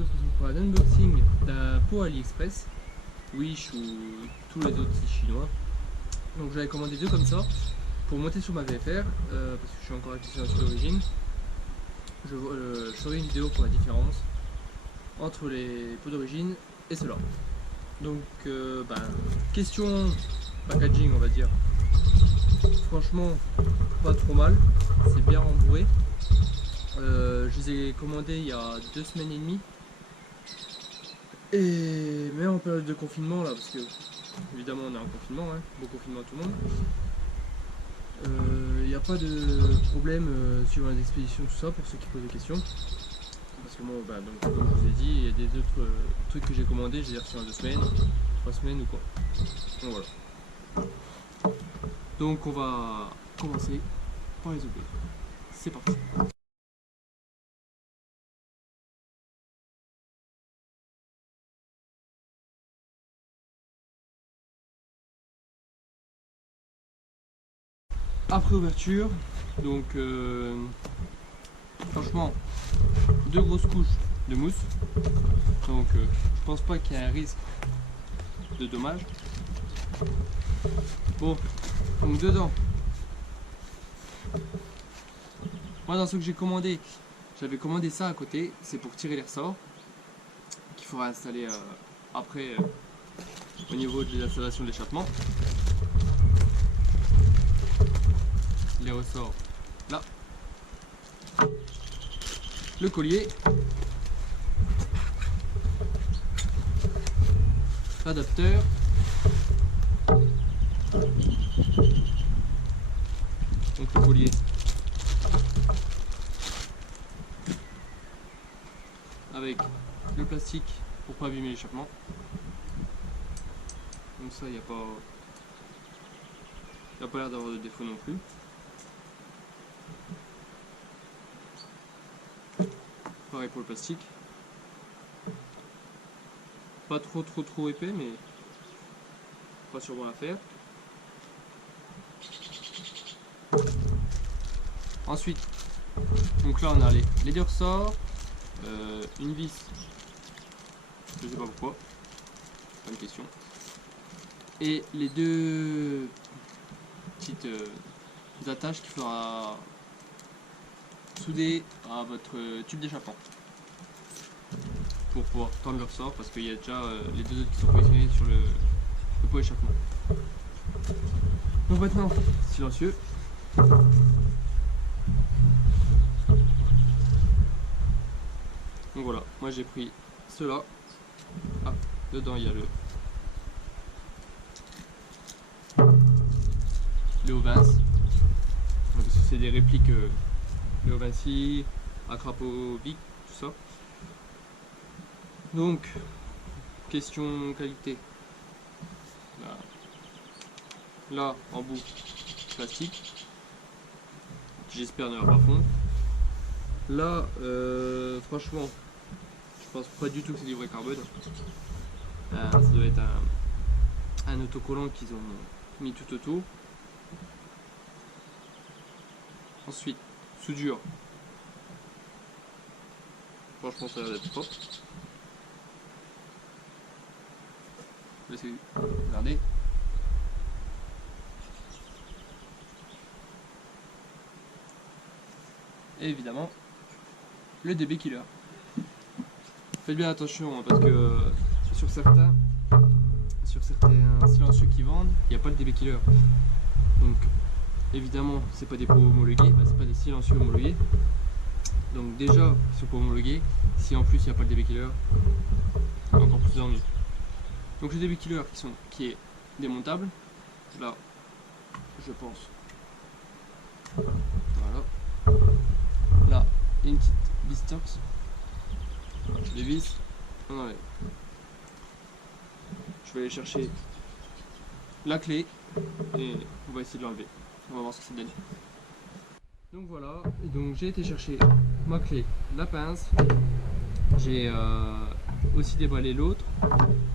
vidéo se retrouve pour un unboxing d'un pot AliExpress, Wish ou tous les autres sites chinois. Donc j'avais commandé deux comme ça pour monter sur ma VFR parce que je suis encore actif sur l'origine. Je ferai une vidéo pour la différence entre les pots d'origine et ceux-là. Donc question packaging, on va dire. Franchement, pas trop mal, c'est bien rembourré. Je les ai commandés il y a 2 semaines et demie. Et mais en période de confinement là, parce que évidemment on est en confinement, hein, bon confinement à tout le monde. Il n'y a pas de problème sur les expéditions, tout ça, pour ceux qui posent des questions. Parce que moi, donc, comme je vous ai dit, il y a des autres trucs que j'ai commandés, je les ai reçus en 2 semaines, 3 semaines ou quoi. Donc voilà. Donc on va commencer par les ouvrir. C'est parti. Après ouverture, donc franchement, 2 grosses couches de mousse. Donc je pense pas qu'il y ait un risque de dommage. Bon, donc dedans, moi dans ce que j'ai commandé, j'avais commandé ça à côté, c'est pour tirer les ressorts qu'il faudra installer après au niveau de l'installation de l'échappement. Les ressorts là, le collier, l'adapteur, donc le collier avec le plastique pour pas abîmer l'échappement. Donc ça, il n'y a pas l'air d'avoir de défaut non plus. Pareil pour le plastique. Pas trop épais, mais pas sur bon à faire. Ensuite, donc là on a les deux ressorts, une vis, je sais pas pourquoi, pas une question, et les deux petites attaches qu'il faudra souder à votre tube d'échappement pour pouvoir tendre le ressort, parce qu'il y a déjà les deux autres qui sont positionnés sur le pot d'échappement. Donc maintenant, silencieux. Donc voilà, moi j'ai pris ceux-là. Ah, dedans il y a le Léovins. Parce que c'est des répliques Léovinci, Akrapovic, tout ça. Donc, question qualité. Là, en bout, plastique. J'espère ne va pas fondre. Là, franchement, je pense pas du tout que c'est du vrai carbone. Ça doit être un autocollant qu'ils ont mis tout autour. Ensuite, soudure. Franchement, ça a l'air d'être propre. Laissez regarder. Et évidemment, le DB Killer. Faites bien attention hein, parce que sur certains silencieux qui vendent, il n'y a pas le DB Killer. Donc évidemment, c'est pas des pots homologués, c'est pas des silencieux homologués. Donc déjà, ils sont pas homologués. Si en plus il n'y a pas le DB Killer, encore plus d'ennuis. Donc le DB Killer qui est démontable. Là, je pense. Voilà. Là, il y a une petite vis torx. Les vis, on enlève. Je vais aller chercher la clé et on va essayer de l'enlever. On va voir ce que ça donne. Donc voilà, donc j'ai été chercher ma clé, la pince. J'ai aussi déballé l'autre.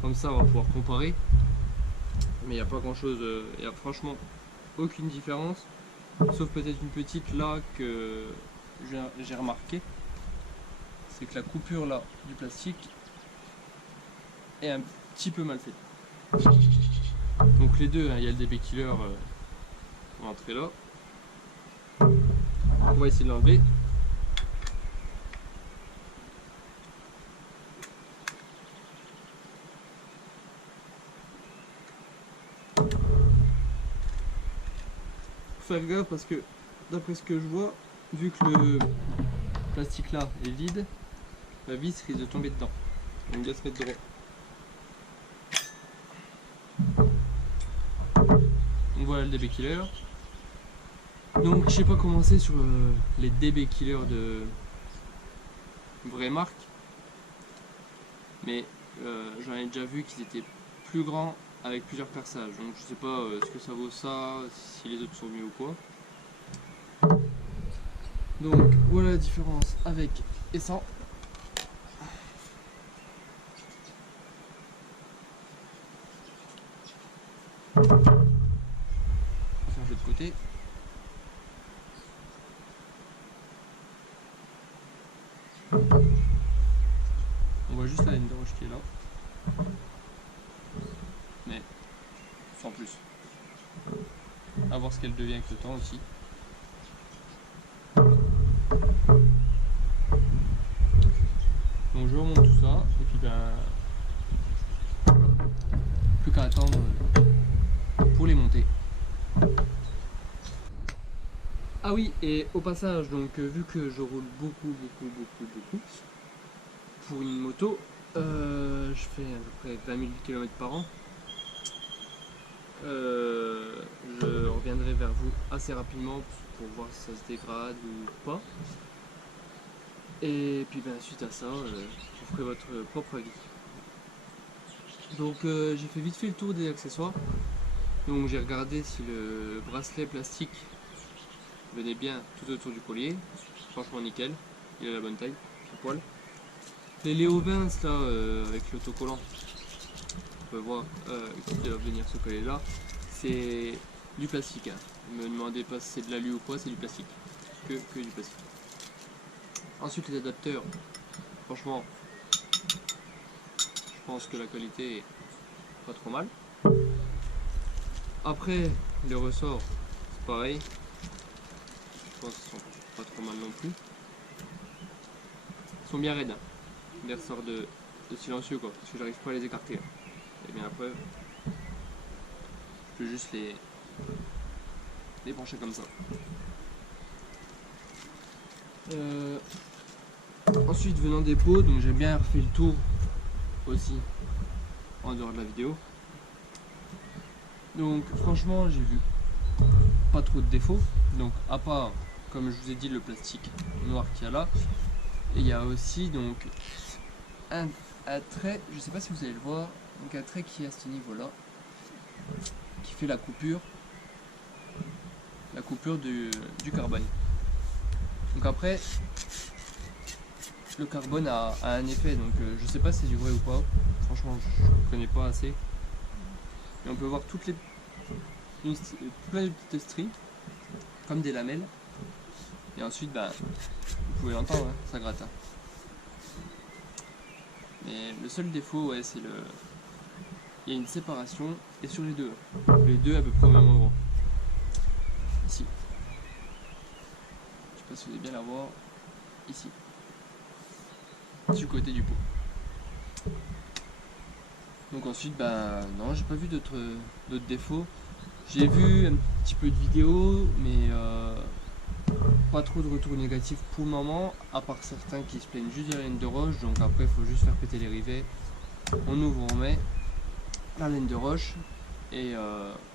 Comme ça, on va pouvoir comparer. Mais il n'y a pas grand chose, il n'y a franchement aucune différence. Sauf peut-être une petite là que j'ai remarqué. c'est que la coupure là du plastique est un petit peu mal faite. Donc les deux, hein, il y a le DB Killer rentré là. On va essayer de l'enlever. Faut faire gaffe parce que d'après ce que je vois, vu que le plastique là est vide, la vis risque de tomber dedans. Donc bien se mettre droit. Donc voilà le DB Killer. Donc je sais pas comment c'est sur les DB Killer de vraie marque, mais j'en ai déjà vu qu'ils étaient plus grands avec plusieurs perçages. Donc je sais pas ce que ça vaut ça, si les autres sont mieux ou quoi. Donc voilà la différence avec et sans. On va faire de l'autre côté. On voit juste la laine de roche qui est là, mais sans plus. À voir ce qu'elle devient avec le temps aussi. Donc je remonte tout ça et puis ben plus qu'à attendre pour les monter. Ah oui, et au passage, donc vu que je roule beaucoup pour une moto, je fais à peu près 20 000 km par an. Je reviendrai vers vous assez rapidement pour voir si ça se dégrade ou pas. Et puis ben, suite à ça, vous ferez votre propre avis. Donc j'ai fait vite fait le tour des accessoires. Donc j'ai regardé si le bracelet plastique venait bien tout autour du collier. Franchement nickel, il a la bonne taille, tout poil. Les Léo Vince là, avec l'autocollant, on peut voir qui doit venir ce collier là, c'est du plastique. Hein. Ne me demandez pas si c'est de l'alu ou quoi, c'est du plastique. Que du plastique. Ensuite les adapteurs, franchement, je pense que la qualité est pas trop mal. Après les ressorts, c'est pareil. Je pense qu'ils sont pas trop mal non plus. Ils sont bien raides. Hein. Des ressorts de silencieux quoi, parce que j'arrive pas à les écarter. Hein. Et bien après, je vais juste les brancher comme ça. Ensuite venant des pots, donc j'ai bien refait le tour aussi en dehors de la vidéo. Donc franchement j'ai vu pas trop de défauts. Donc à part, comme je vous ai dit, le plastique noir qu'il y a là. Et il y a aussi donc un trait, je sais pas si vous allez le voir, donc un trait qui est à ce niveau là, qui fait la coupure du carbone. Donc après le carbone a un effet, donc je sais pas si c'est du vrai ou pas, franchement je ne connais pas assez. Et on peut voir plein de petites stries, comme des lamelles. Et ensuite, bah, vous pouvez l'entendre, hein, ça gratte. Hein. Mais le seul défaut, ouais, c'est il y a une séparation, et sur les deux à peu près au même endroit. Ici. Je sais pas si vous allez bien la voir. Ici. Du côté du pot. Donc ensuite, bah non, j'ai pas vu d'autres défauts. J'ai vu un petit peu de vidéos, mais pas trop de retours négatifs pour le moment, à part certains qui se plaignent juste de la laine de roche. Donc après, il faut juste faire péter les rivets. On ouvre, on met la laine de roche et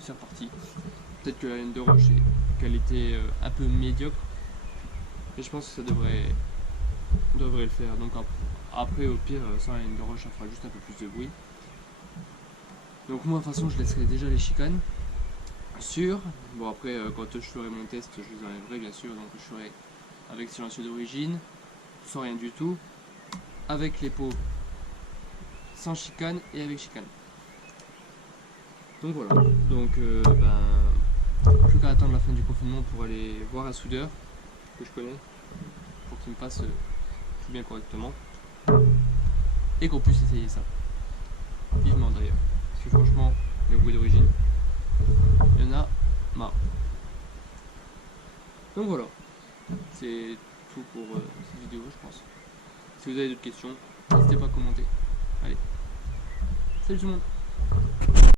c'est reparti. Peut-être que la laine de roche est qualité un peu médiocre, mais je pense que ça devrait le faire. Donc après, au pire, sans la laine de roche, ça fera juste un peu plus de bruit. Donc moi de toute façon je laisserai déjà les chicanes sur. Bon après quand je ferai mon test je les enlèverai bien sûr, donc je ferai avec silencieux d'origine, sans rien du tout, avec les pots sans chicane et avec chicane. Donc voilà, donc plus qu'à attendre la fin du confinement pour aller voir un soudeur que je connais pour qu'il me fasse tout bien correctement. Et qu'on puisse essayer ça. Vivement d'ailleurs. Parce que franchement, le bruit d'origine, il y en a marre. Donc voilà. C'est tout pour cette vidéo, je pense. Si vous avez d'autres questions, n'hésitez pas à commenter. Allez. Salut tout le monde.